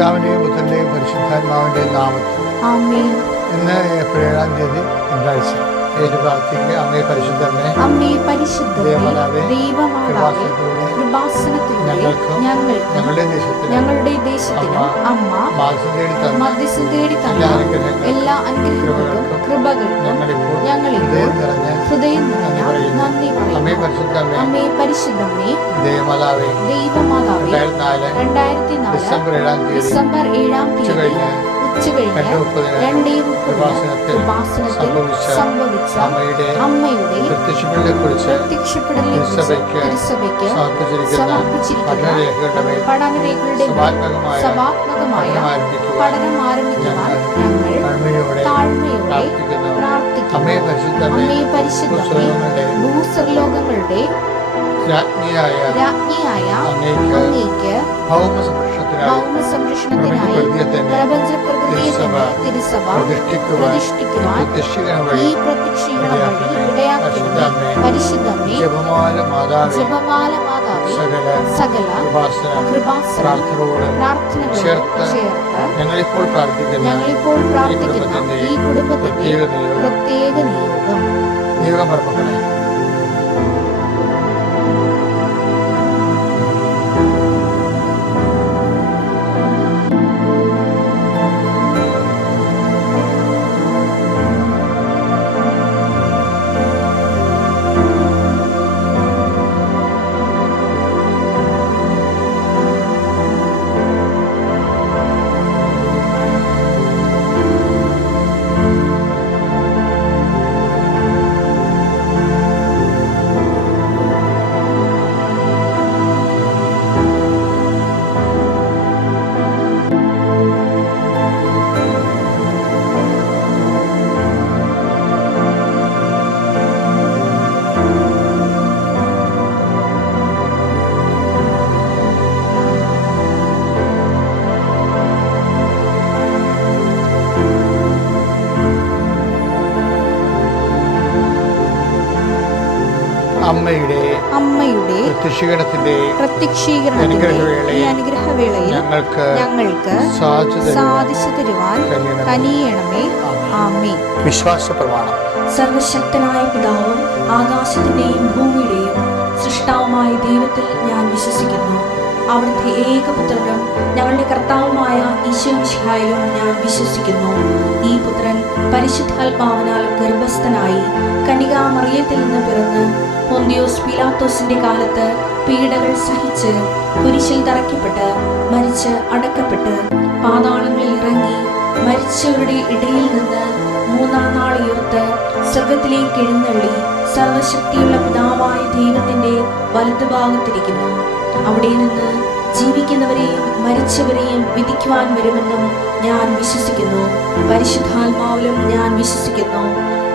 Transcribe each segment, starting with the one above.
പിതാവിന്റെയും പുത്രന്റെയും പരിശുദ്ധാത്മാവിന്റെയും നാമത്തിൽ ആമേൻ. ഇന്ന് ഏപ്രിൽ 7 തിങ്കളാഴ്ച പ്രാർത്ഥിക്കുക. അമ്മേ പരിശുദ്ധമേ, അമ്മേ പരിശുദ്ധമേ, ദൈവമാതാവേ, ദൈവമാതാവേ, കൃപാസനത്തിലൂടെ ഞങ്ങൾക്കും ഞങ്ങളുടെ ദേശത്തിനും അമ്മ മധ്യസ്ഥം തേടി തന്ന എല്ലാ അനുഗ്രഹങ്ങൾക്കും കൃപകൾക്കും ഞങ്ങളിപ്പോൾ ഹൃദയം നിറഞ്ഞ നന്ദി പറയുന്നു. അമ്മേ പരിശുദ്ധമേ, ദൈവമാതാവേ, 2004 ഡിസംബർ 7 തീയതി ഉച്ചകഴിഞ്ഞ് 2:30 കൃപാസനത്തിൽ സംഭവിച്ച അമ്മയുടെ പ്രത്യക്ഷപ്പെടലിനെ തിരുസഭയ്ക്ക് സമർപ്പിച്ചിരിക്കുന്ന പഠനരേഖകളുടെ സഭാത്മകമായ പഠനം ആരംഭിക്കുവാൻ ഞങ്ങൾ താഴ്മയോടെ പ്രാർത്ഥിക്കുന്നു. അമ്മേ പരിശുദ്ധമേ, ഭൂസ്വർലോകങ്ങളുടെ രാജ്ഞിയായ അങ്ങേക്ക് ഭൗമ സംരക്ഷണത്തിനായി പ്രപഞ്ചപ്രകൃതിയെ തന്നെ തിരുസഭ പ്രതിഷ്ഠിക്കുവാൻ ഈ പ്രത്യക്ഷീകരണം വഴി ഇടയാക്കുന്ന പരിശുദ്ധമേ, ജപമാല മാതാവേ, സകല കൃപാസന പ്രാർത്ഥനകളോട് ചേർത്ത് ഞങ്ങളിപ്പോൾ പ്രാർത്ഥിക്കുന്ന ഈ കുടുംബത്തിന്റെ പ്രത്യേക നിയോഗം അർപ്പിക്കണേ. അമ്മയുടെ പ്രത്യക്ഷീകരണത്തിന്റെ ഈ അനുഗ്രഹവേളയിൽ ഞങ്ങൾക്ക് സാധിച്ചു തരുവാൻ കനിയണമേ. ആമേൻ. വിശ്വാസ പ്രമാണം. സർവശക്തനായ പിതാവും ആകാശത്തിന്റെയും ഭൂമിയുടെയും സൃഷ്ടാവുമായ ദൈവത്തിൽ ഞാൻ വിശ്വസിക്കുന്നു. അവിടുത്തെ ഏകപുത്രനും ഞങ്ങളുടെ കർത്താവുമായ ഈശോ മിശിഹായിലും ഞാൻ വിശ്വസിക്കുന്നു. ഈ പുത്രൻ പരിശുദ്ധാത്മാവിനാൽ ഗർഭസ്ഥനായി കന്യകാമറിയത്തിൽ നിന്ന് പിറന്ന് പൊന്തിയോസ് പീലാത്തോസിന്റെ കാലത്ത് പീഡകൾ സഹിച്ച് കുരിശിൽ തറയ്ക്കപ്പെട്ട് മരിച്ച് അടക്കപ്പെട്ട് പാതാളങ്ങളിൽ ഇറങ്ങി മരിച്ചവരുടെ ഇടയിൽ നിന്ന് 3-ാം നാൾ ഉയർത്ത് സ്വർഗത്തിലേക്ക് എഴുന്നള്ളി സർവശക്തിയുള്ള പിതാവായ ദൈവത്തിന്റെ വലതുഭാഗത്തിരിക്കുന്നു. അവിടെ നിന്ന് ജീവിക്കുന്നവരെയും മരിച്ചവരെയും വിധിക്കുവാൻ വരുമെന്നും ഞാൻ വിശ്വസിക്കുന്നു. പരിശുദ്ധാത്മാവിലും ഞാൻ വിശ്വസിക്കുന്നു.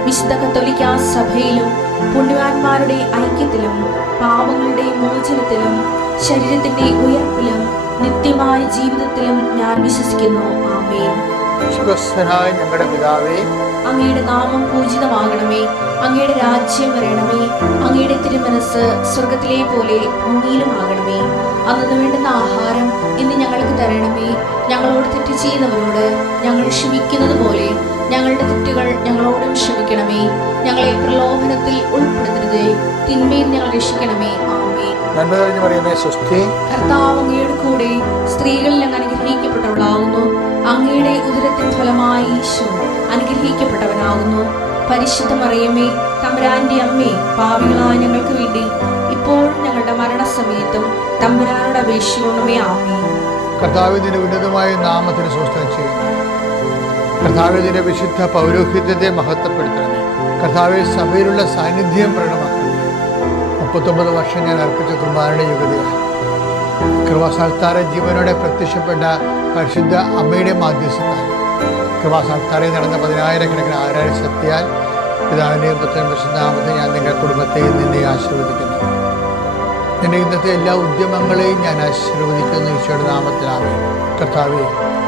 വിശുദ്ധ കത്തോലിക്കാ സഭയിലും പുണ്യവാന്മാരുടെ ഐക്യത്തിലും പാപങ്ങളുടെ മോചനത്തിലും ശരീരത്തിന്റെ ഉയർപ്പിലും നിത്യമായ ജീവിതത്തിലും ഞാൻ വിശ്വസിക്കുന്നു. ആമേൻ. ഞങ്ങളുടെ പിതാവേ, അങ്ങയുടെ നാമം പൂജിതമാകണമേ. അങ്ങയുടെ രാജ്യം വരണമേ. അങ്ങയുടെ തിരുമനസ് സ്വർഗത്തിലെ പോലെ ഭൂമിയിലുമാകണമേ. അന്നു വേണ്ടുന്ന ആഹാരം ഇന്ന് ഞങ്ങൾക്ക് തരണമേ. ഞങ്ങളോട് തെറ്റ് ചെയ്യുന്നവരോട് ഞങ്ങൾ ക്ഷമിക്കുന്നത് പോലെ ഞങ്ങളുടെ തെറ്റുകൾ ഞങ്ങളോടും ക്ഷമിക്കണമേ. ഞങ്ങളെ പ്രലോഭനത്തിൽ ഉൾപ്പെടുത്തരുതേ, തിന്മയിൽ ഞങ്ങൾ രക്ഷിക്കണമേ. ആമേൻ. കർത്താവ് അങ്ങയുടെ കൂടെ സ്ത്രീകളിൽ അങ്ങ് അനുഗ്രഹിക്കപ്പെട്ടവളാകുന്നു. അങ്ങയുടെ ഉദരത്തിൻ ഫലമായി ഈശോ അനുഗ്രഹിക്കപ്പെട്ടവനാകുന്നു. പരിശുദ്ധ മറിയമേ, തമ്പുരാന്റെ അമ്മേ, പാപികളായ ഞങ്ങൾക്ക് വേണ്ടി ഇപ്പോഴും ഞങ്ങളുടെ മരണസമയത്തും തമ്പുരാനോട് അപേക്ഷിക്കണമേ. ആമേൻ. കർത്താവിന്റെ ഉന്നതമായ നാമത്തിന് സ്വസ്ഥം ചെയ്യുന്നു. കർത്താവിന്റെ വിശുദ്ധ പൗരോഹിത്യത്തെ മഹത്വപ്പെടുത്തണമേ. കർത്താവെ, സഭയിലുള്ള സാന്നിധ്യം പ്രകടമാക്കണമേ. 39 വർഷം ഞാൻ അർപ്പിച്ച കുർബാനയുടെ യുഗതയാണ്. കൃപാസാൽത്താര ജീവനോടെ പ്രത്യക്ഷപ്പെട്ട പരിശുദ്ധ അമ്മയുടെ മാധ്യസ്ഥത്താൽ കൃപാസാൽത്താരയിൽ നടന്ന 10,000-കണക്കിന് ആരാധനശക്തിയാൽ പിതാവിൻ്റെയും പുത്രൻ പരിശുദ്ധനാമത്തെ ഞാൻ നിങ്ങളുടെ കുടുംബത്തെയും നിന്നെ ആശീർവദിക്കുന്നു. എൻ്റെ ഇന്നത്തെ എല്ലാ ഉദ്യമങ്ങളെയും ഞാൻ ആശീർവദിക്കുന്നു. ഈശോയുടെ നാമത്തിലാണ്. കർത്താവെ,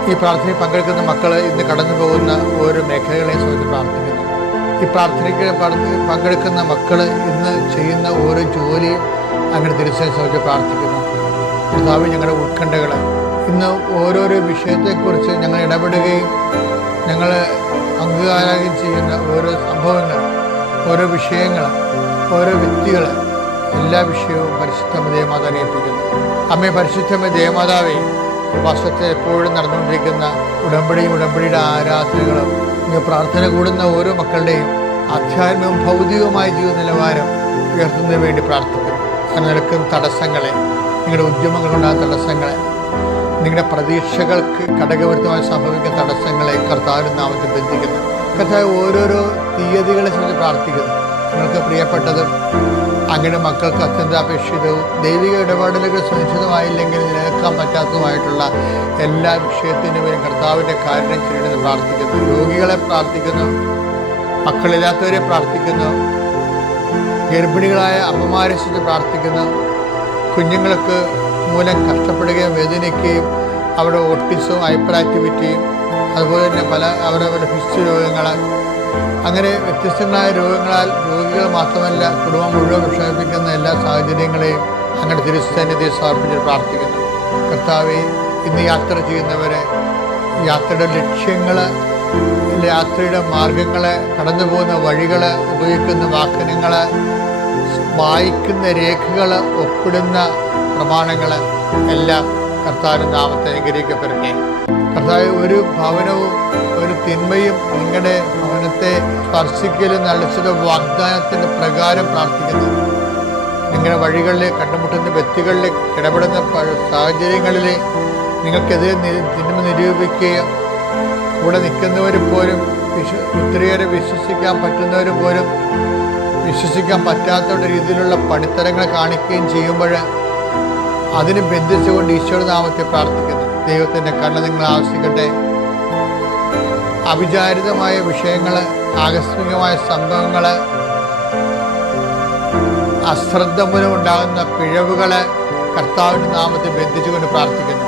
ഈ പ്രാർത്ഥനയിൽ പങ്കെടുക്കുന്ന മക്കൾ ഇന്ന് കടന്നു പോകുന്ന ഓരോ മേഖലകളെയും സംബന്ധിച്ച് പ്രാർത്ഥിക്കുന്നു. ഈ പ്രാർത്ഥനയ്ക്ക് പങ്കെടുക്കുന്ന മക്കൾ ഇന്ന് ചെയ്യുന്ന ഓരോ ജോലിയും അങ്ങനെ തിരിച്ചറിഞ്ഞ് സംബന്ധിച്ച് പ്രാർത്ഥിക്കുന്നു. കർത്താവ്, ഞങ്ങളുടെ ഉത്കണ്ഠകൾ ഇന്ന് ഓരോരോ വിഷയത്തെക്കുറിച്ച് ഞങ്ങൾ ഇടപെടുകയും ഞങ്ങൾ അംഗീകാരം ചെയ്യുന്ന ഓരോ സംഭവങ്ങൾ, ഓരോ വിഷയങ്ങൾ, ഓരോ വ്യക്തികൾ, എല്ലാ വിഷയവും പരിശുദ്ധ ദേവമാതാവിനെ ഏൽപ്പിക്കുന്നു. അമ്മേ, പരിശുദ്ധ ദേവമാതാവേ, ഒരു വർഷത്തെ എപ്പോഴും നടന്നുകൊണ്ടിരിക്കുന്ന ഉടമ്പടിയുടെ ആരാധനകളും പ്രാർത്ഥന കൂടുന്ന ഓരോ മക്കളുടെയും ആധ്യാത്മികവും ഭൗതികവുമായ ജീവിത നിലവാരം ഉയർത്തുന്നതിന് വേണ്ടി പ്രാർത്ഥിക്കുന്നു. അങ്ങനെ നിൽക്കുന്ന തടസ്സങ്ങളെ, നിങ്ങളുടെ ഉദ്യമങ്ങളുണ്ടാകുന്ന തടസ്സങ്ങളെ, നിങ്ങളുടെ പ്രതീക്ഷകൾക്ക് ഘടകവിരുദ്ധമായി സംഭവിക്കുന്ന തടസ്സങ്ങളെ കർത്താവിന്റെ നാമത്തിൽ ബന്ധിക്കുന്നു. കർത്താവ് ഓരോരോ തീയതികളെ സംബന്ധിച്ച് പ്രാർത്ഥിക്കുന്നു. നിങ്ങൾക്ക് പ്രിയപ്പെട്ടതും അങ്ങയുടെ മക്കൾക്ക് അത്യന്താപേക്ഷിതവും ദൈവിക ഇടപെടലുകൾ സുനിശ്ചിതമായില്ലെങ്കിൽ നിലനിൽക്കാൻ പറ്റാത്തതുമായിട്ടുള്ള എല്ലാ വിഷയത്തിൻ്റെ പേരും കർത്താവിൻ്റെ കാരുണ്യം ചെയ്യണമെന്ന് പ്രാർത്ഥിക്കുന്നു. രോഗികളെ പ്രാർത്ഥിക്കുന്നു, മക്കളില്ലാത്തവരെ പ്രാർത്ഥിക്കുന്നു, ഗർഭിണികളായ അമ്മമാരെ സംബന്ധിച്ച് പ്രാർത്ഥിക്കുന്നു. കുഞ്ഞുങ്ങൾക്ക് മൂലം കഷ്ടപ്പെടുകയും വേദനിക്കുകയും അവരുടെ ഓട്ടിസവും ഹൈപ്പർ ആക്ടിവിറ്റിയും അതുപോലെ തന്നെ അവരുടെ ഹിസ്റ്ററി രോഗങ്ങൾ, അങ്ങനെ വ്യത്യസ്തങ്ങളായ രോഗങ്ങളാൽ രോഗികൾ മാത്രമല്ല കുടുംബം മുഴുവൻ വിഷമിപ്പിക്കുന്ന എല്ലാ സാഹചര്യങ്ങളെയും അങ്ങയുടെ തിരുസന്നിധിയിൽ സമർപ്പിച്ച് പ്രാർത്ഥിക്കുന്നു. കർത്താവെ, ഇന്ന് യാത്ര ചെയ്യുന്നവരെ, യാത്രയുടെ ലക്ഷ്യങ്ങൾ, യാത്രയുടെ മാർഗങ്ങൾ, കടന്നു പോകുന്ന വഴികൾ, ഉപയോഗിക്കുന്ന വാഹനങ്ങൾ, വായിക്കുന്ന രേഖകൾ, ഒപ്പിടുന്ന പ്രമാണങ്ങൾ എല്ലാം കർത്താവിന്റെ നാമത്തെ അനുഗ്രഹിക്കപ്പെടട്ടെ. കർത്താവ്, ഒരു ഭവനവും ഒരു തിന്മയും നിങ്ങളുടെ ഭവനത്തെ സ്പർശിക്കലും നൽകിച്ച വാഗ്ദാനത്തിൻ്റെ പ്രകാരം പ്രാർത്ഥിക്കുന്നു. നിങ്ങളുടെ വഴികളിൽ കണ്ടുമുട്ടുന്ന വ്യക്തികളിൽ ഇടപെടുന്ന സാഹചര്യങ്ങളിൽ നിങ്ങൾക്കെതിരെ തിന്മ നിരൂപിക്കുകയും കൂടെ നിൽക്കുന്നവർ പോലും ഒത്തിരിയേറെ വിശ്വസിക്കാൻ പറ്റുന്നവർ പോലും വിശ്വസിക്കാൻ പറ്റാത്ത രീതിയിലുള്ള പണിത്തരങ്ങൾ കാണിക്കുകയും ചെയ്യുമ്പോൾ അതിന് ബന്ധിച്ചുകൊണ്ട് ഈശോയുടെ നാമത്തെ പ്രാർത്ഥിക്കുന്നു. ദൈവത്തിൻ്റെ കണ്ണ് നിങ്ങൾ ആവശ്യിക്കട്ടെ. അവിചാരിതമായ വിഷയങ്ങൾ, ആകസ്മികമായ സംഭവങ്ങൾ, അശ്രദ്ധ മൂലം ഉണ്ടാകുന്ന പിഴവുകൾ കർത്താവിൻ്റെ നാമത്തെ ബന്ധിച്ചുകൊണ്ട് പ്രാർത്ഥിക്കുന്നു.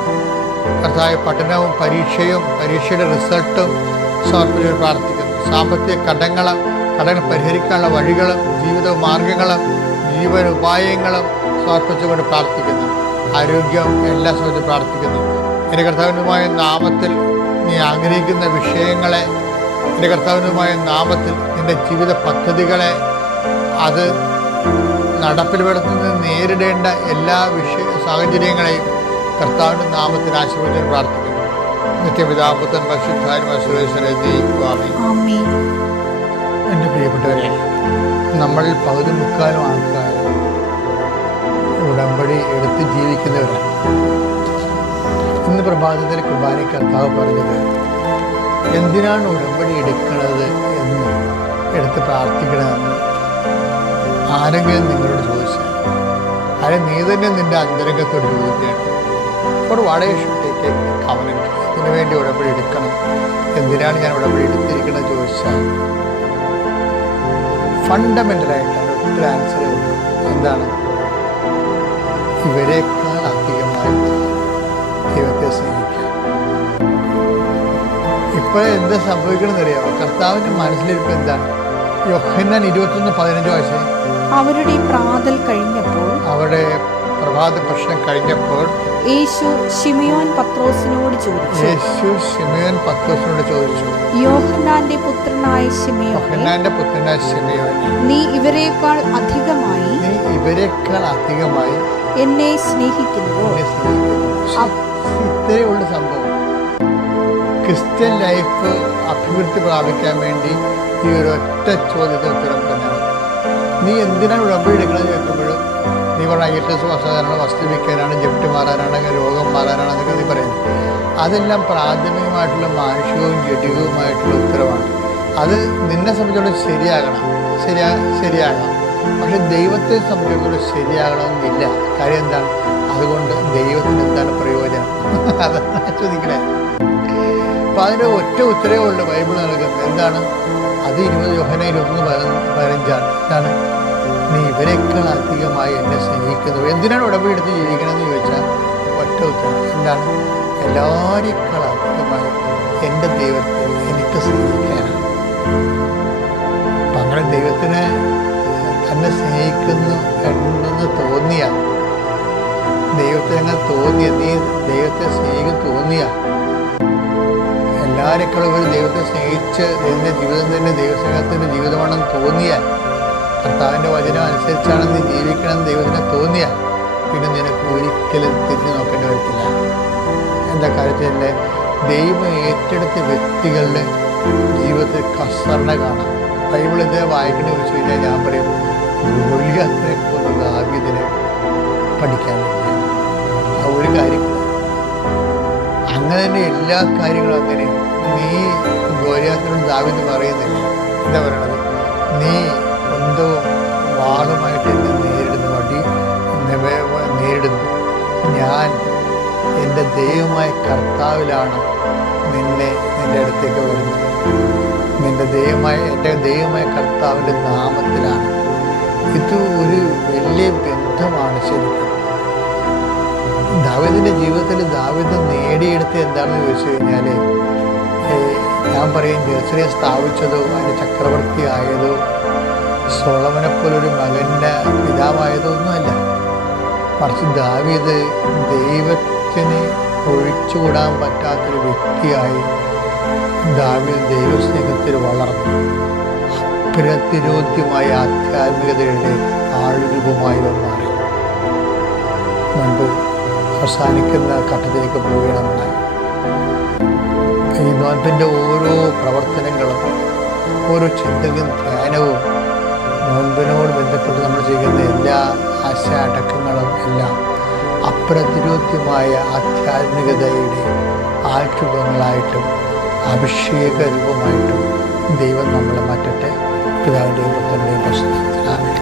കർത്താവ്, പഠനവും പരീക്ഷയുടെ റിസൾട്ടും സമർപ്പിച്ച് പ്രാർത്ഥിക്കുന്നു. സാമ്പത്തിക കടങ്ങൾ പരിഹരിക്കാനുള്ള വഴികളും ജീവിത മാർഗങ്ങളും ജീവന ഉപായങ്ങളും സമർപ്പിച്ചുകൊണ്ട് പ്രാർത്ഥിക്കുന്നു. ആരോഗ്യം എല്ലാം സമയത്ത് പ്രാർത്ഥിക്കുന്നു. എൻ്റെ കർത്താവിനുമായ നാമത്തിൽ നീ ആഗ്രഹിക്കുന്ന വിഷയങ്ങളെ, എൻ്റെ കർത്താവിനുമായ നാമത്തിൽ നിൻ്റെ ജീവിത പദ്ധതികളെ, അത് നടപ്പിൽ വരുത്തുന്ന നേരിടേണ്ട എല്ലാ സാഹചര്യങ്ങളെയും കർത്താവിൻ്റെ നാമത്തിൽ ആശീർവദിച്ച് പ്രാർത്ഥിക്കുന്നു. നിത്യപിതാപുത്രൻ ആമേൻ. എൻ്റെ പ്രിയപ്പെട്ടവരെ, നമ്മളിൽ പകുതി മുക്കാലും ആൾക്കാർ ഉടമ്പടി എടുത്ത് ജീവിക്കുന്നവരാണ്. ഇന്ന് പ്രഭാതത്തിൽ കുർബാന കർത്താവ് പറഞ്ഞത്, എന്തിനാണ് ഉടമ്പടി എടുക്കുന്നത് എന്ന് എടുത്ത് പ്രാർത്ഥിക്കണമെന്ന് ആരെങ്കിലും നിങ്ങളോട് ചോദിച്ചാൽ, അല്ലെങ്കിൽ നീ തന്നെ നിൻ്റെ അന്തരംഗത്തോട് ചോദിക്കുകയാണ്, for what I should take a covenant, ഇതിനു വേണ്ടി ഉടമ്പടി എടുക്കണം, എന്തിനാണ് ഞാൻ ഉടമ്പടി എടുത്തിരിക്കുന്നത് ചോദിച്ചാൽ ഫണ്ടമെൻ്റലായിട്ടാണ് ഒറ്റ ആൻസറേ ഉള്ളൂ. എന്താണ്? ഇവരെക്കാൾ അധികമായി ദൈവത്തെ സ്നേഹിക്കുക. ഇപ്പോൾ എന്താ സംഭവിക്കണമെന്നറിയാമോ? കർത്താവിൻ്റെ മനസ്സിലിരിപ്പ് എന്താണ്? യോഹന്നാൻ 21:15 വായിച്ചേ. അവരുടെ പ്രാതൽ കഴിഞ്ഞപ്പോൾ, അവരുടെ പ്രഭാത ഭക്ഷണം കഴിഞ്ഞപ്പോൾ യേശു ശിമയോൻ പത്രോസിനോട് ചോദിച്ചു, യോഹന്നാന്റെ പുത്രനായ ശിമയോനെ, നീ ഇവരെക്കാൾ അധികമായി എന്നെ സ്നേഹിക്കുന്നുവോ? ഇത്രയേ ഉള്ളൂ സംഭവം. ക്രിസ്ത്യൻ ലൈഫ് അഭിവൃദ്ധി പ്രാപിക്കാൻ വേണ്ടി ഈ ഒരു ഒറ്റ ചോദ്യത്തിന് ഉത്തരം തന്നെയാണ്. നീ എന്തിനാണ് ഉടമ്പടി എടുക്കണമെന്ന് ചോദിക്കുമ്പോഴും നീ പറഞ്ഞ ഐറ്റസ് വസ്തുതരാണ്, വസ്തു വിൽക്കാനാണ്, ജപ്തി മാറാനാണ്, രോഗം മാറാനാണ് എന്നൊക്കെ നീ പറയുന്നത്. അതെല്ലാം പ്രാഥമികമായിട്ടുള്ള മാനുഷികവും ജഡികവുമായിട്ടുള്ള ഉത്തരവാണ്. അത് നിന്നെ സംബന്ധിച്ചോളം ശരിയാകണം. പക്ഷെ ദൈവത്തെ സംബന്ധിച്ചിടത്തോളം ശരിയാകണമെന്നില്ല. കാര്യം എന്താണ്? അതുകൊണ്ട് ദൈവത്തിന് എന്താണ് പ്രയോജനം? അതാണ് ചോദിക്കണേ. അപ്പം അതിൻ്റെ ഒറ്റ ഉത്തരവേ ഉള്ളൂ ബൈബിൾ നൽകുന്നത്. എന്താണ് അത്? യോഹന്നാൻ 21:15. എന്താണ്? നീ ഇവരെക്കാൾ അധികമായി എന്നെ സ്നേഹിക്കുന്നു. എന്തിനാണ് ഉടമ്പടി എടുത്ത് ജീവിക്കണമെന്ന് ചോദിച്ചാൽ ഒറ്റ ഉത്തരം എന്താണ്? എല്ലാവരേക്കാൾ അധികമായി എൻ്റെ ദൈവത്തെ എനിക്ക് സ്നേഹിക്കാനാണ്. അപ്പം അങ്ങനെ ദൈവത്തിനെ തന്നെ സ്നേഹിക്കുന്നു എന്നെന്ന് തോന്നിയാൽ ദൈവത്തെ അങ്ങനെ തോന്നിയ, നീ ദൈവത്തെ സ്നേഹിക്കാൻ തോന്നിയ, എല്ലാവരെക്കാളും ഒരു ദൈവത്തെ സ്നേഹിച്ച് നിന്റെ ജീവിതം തന്നെ ദൈവസ്നേഹത്തിൻ്റെ ജീവിതമാണെന്ന് തോന്നിയ, കർത്താവിൻ്റെ വചനം അനുസരിച്ചാണ് നീ ജീവിക്കണമെന്ന് ദൈവത്തിന് തോന്നിയ, പിന്നെ നിനക്ക് ഒരിക്കലും തിരിഞ്ഞു നോക്കേണ്ടി വരത്തില്ല. എന്താ കാര്യത്തിൽ ദൈവം ഏറ്റെടുത്ത വ്യക്തികളുടെ ജീവിതത്തിൽ കസർണ കാണാം. ബൈബിൾ ഇതേ വായിക്കേണ്ടി വെച്ച് കഴിഞ്ഞാൽ ഞാൻ പറയും ഗോലിയാത്തിനെക്കൊന്ന് ദാവീദിനെ പഠിക്കാൻ പറ്റില്ല. ആ ഒരു കാര്യം അങ്ങനെ തന്നെ എല്ലാ കാര്യങ്ങളും അങ്ങനെ. നീ ഗോലിയാത്തിനോട് ദാവീദ് പറയുന്നില്ല, എന്താ പറയണത്, നീ എന്തോ വാളുമായിട്ട് എന്നെ നേരിടുന്നു, ഞാൻ എൻ്റെ ദൈവമായ കർത്താവിലാണ് നിന്റെ അടുത്തേക്ക് വരുന്നത്, എൻ്റെ ദൈവമായ കർത്താവിൻ്റെ നാമത്തിലാണ്. ഇത് ഒരു വലിയ ബന്ധമാണ് ശരിക്കും. ദാവീദിൻ്റെ ജീവിതത്തിൽ ദാവീദ് നേടിയെടുത്ത് എന്താണെന്ന് ചോദിച്ചു കഴിഞ്ഞാൽ, ഞാൻ പറയും ജെറുസലേം സ്ഥാപിച്ചതോ അതിൻ്റെ ചക്രവർത്തി ആയതോ സൊളമനെപ്പോലൊരു മകൻ്റെ പിതാവായതോ ഒന്നുമല്ല. മറിച്ച് ദാവീദ് ദൈവത്തിന് ഒഴിച്ചുകൂടാൻ പറ്റാത്തൊരു വ്യക്തിയായി ദാവീദ് ദൈവസ്നേഹത്തിൽ വളർന്നു. അപ്രതിരോധ്യമായ ആധ്യാത്മികതയുടെ ആൾരൂപമായി മാറി. മുൻപ് അവസാനിക്കുന്ന ഘട്ടത്തിലേക്ക് പോവുകയാണ്. ഈ നോൻപിൻ്റെ ഓരോ പ്രവർത്തനങ്ങളും ഓരോ ചിന്തകളും ധ്യാനവും നോൻപിനോട് ബന്ധപ്പെട്ട് നമ്മൾ ചെയ്യുന്ന എല്ലാ ആശയടക്കങ്ങളും എല്ലാം അപ്രതിരോധ്യമായ ആധ്യാത്മികതയുടെ ആൾരൂപങ്ങളായിട്ടും അഭിഷേക രൂപമായിട്ടും ദൈവം നമ്മളെ മാറ്റട്ടെ. പിതാവിൻ്റെയും പുത്രൻ്റെയും പരിശുദ്ധാത്മാവിൻ്റെയും